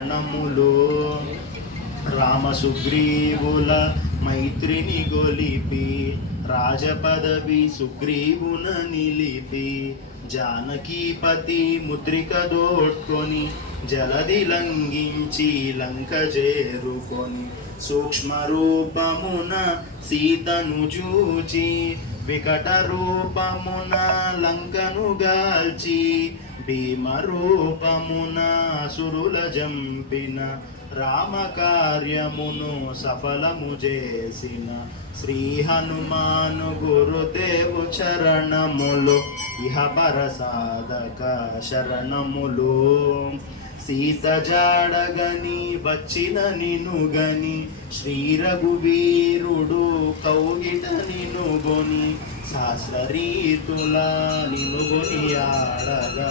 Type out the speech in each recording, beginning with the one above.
నములో రామ సుగ్రీవుల మైత్రిని గొలిపి రాజపదవి సుగ్రీవున నిలిపి జానకీపతి ముద్రిక దోడ్కొని జలది లంఘించి లంక చేరుకొని సూక్ష్మ రూపమున సీతను చూచి వికట రూపమున లంకను గాల్చి భీమ రూపమున సురుల జంపిన రామ కార్యమును సఫలము చేసిన శ్రీ హనుమాను గురుదేవు చరణములు ఇహ పరసాధక శరణములు సీత జాడగని వచ్చిన నినుగని శ్రీ రఘువీరుడు కౌగిట నినుగొని శాస్త్రరీతుల నినుగొని ఆడగా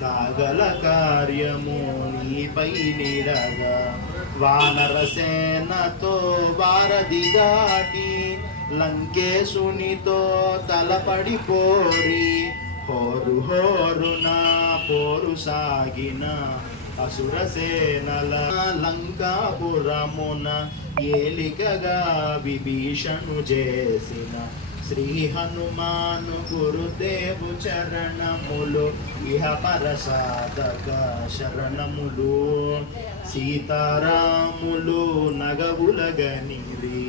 కాగల కార్యము నీపై నిడగా వానర సేనతో వారధి దాటి లంకేశునితో తలపడిపోరి హోరు హోరున పోరు సాగిన అసుర సేనల లంకాపురమున ఏలికగా విభీషణు చేసిన శ్రీ హనుమాను గురుదేవు చరణములు ఇహ పరసాధక శరణములు సీతారాములు నగవులగనిరి